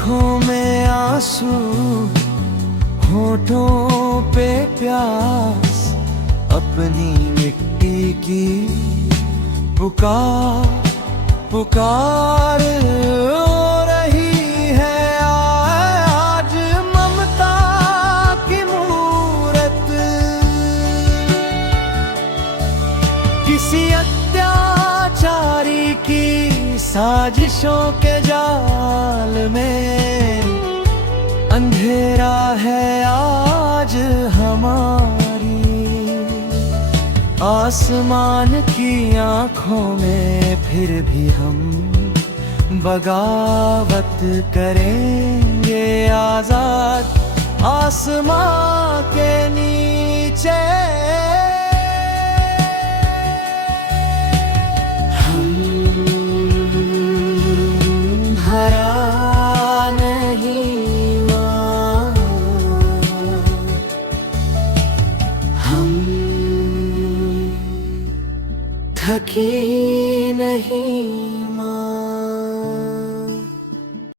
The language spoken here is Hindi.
आँखों में आंसू, होठों पे प्यास, अपनी मिट्टी की पुकार पुकार हो रही है आज ममता की मूरत। किसी अत्याचारी की साजिशों के जाल में अंधेरा है आज हमारी। आसमान की आँखों में फिर भी हम बगावत करेंगे आजाद आसमां के नीचे। थके नहीं।